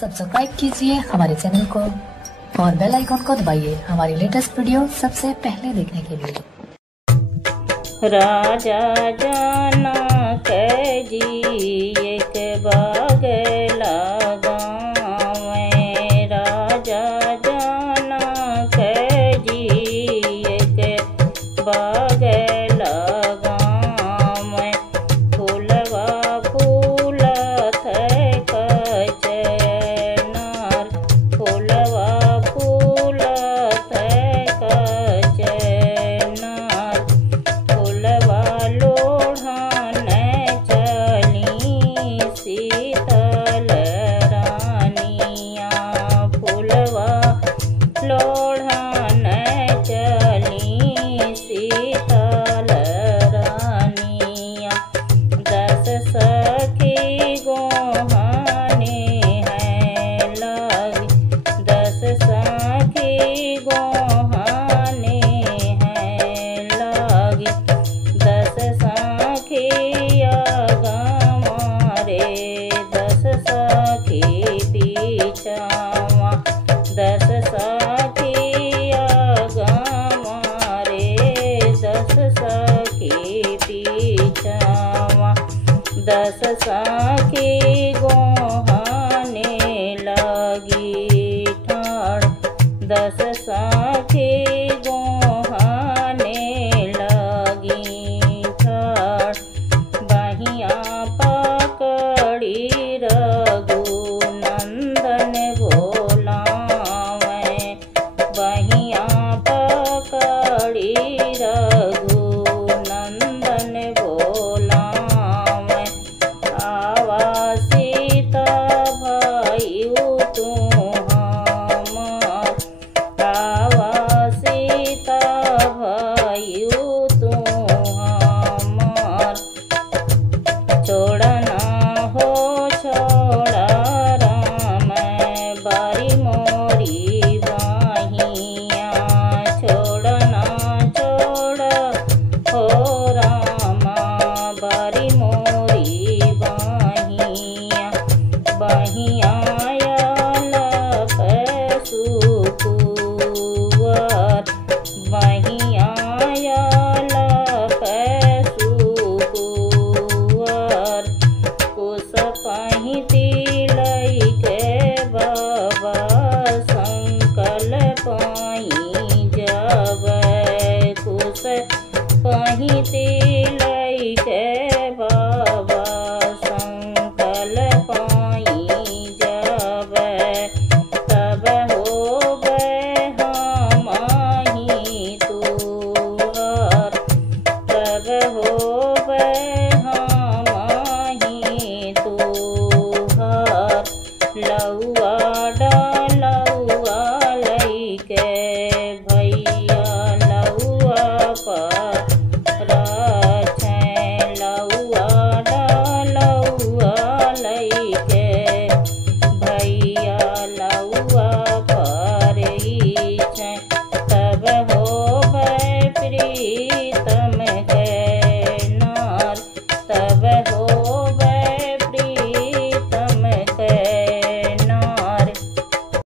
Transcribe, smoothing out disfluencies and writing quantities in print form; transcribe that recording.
Subscribe कीजिए हमारे channel को और बेल आइकॉन को दबाइए हमारी लेटेस्ट वीडियो सबसे पहले देखने के लिए। राजा जाना कै जी एक बाग लगावे, राजा जाना कै जी एक बाग लगावे, फूलवा फूलत कचनार, फूलवा फूलत कचनार, फूलवा लोढ़न चली शीतल रानिया, फूलवा लोढ़न चली शीतल रानिया, 10 सखी गोहाने हैं लगी, 10 सखी गोहाने हैं लगी, 10 सखिया गमारे 10 सखी पीछावा, 10 सखिया गमारे 10 सखी पीछावा, 10 सखी गोहाने लगी ठाड़, 10 सखी गोहाने लगी ठाड़, बहिया पकड़ी रघुनंदन बोलावे, बहिया पकड़ी रघुनंदन बोलावे, आवा सीता भइयु तू हमार, आवा सीता भइयु तू हमार, छोड़ना हो छोड़ा राम बारी मोरी बाहिया, छोड़ना छोड़ा हो रामा बारी मोरी बाहिया, बाहिया लप सुकुवार, बाहिया लप सुकुवार, कुस पहिती लैके बाबा संकल पाई जब, कुस पहिती लैके बाबा संकल पाई जब, तब होबे हमहि तुहर, तब होबे हमहि तुहर, लौआ डलौआ लैके भैया लौआ पर छें, लौआ डलौआ लैके भैया लौआ पर छें, तब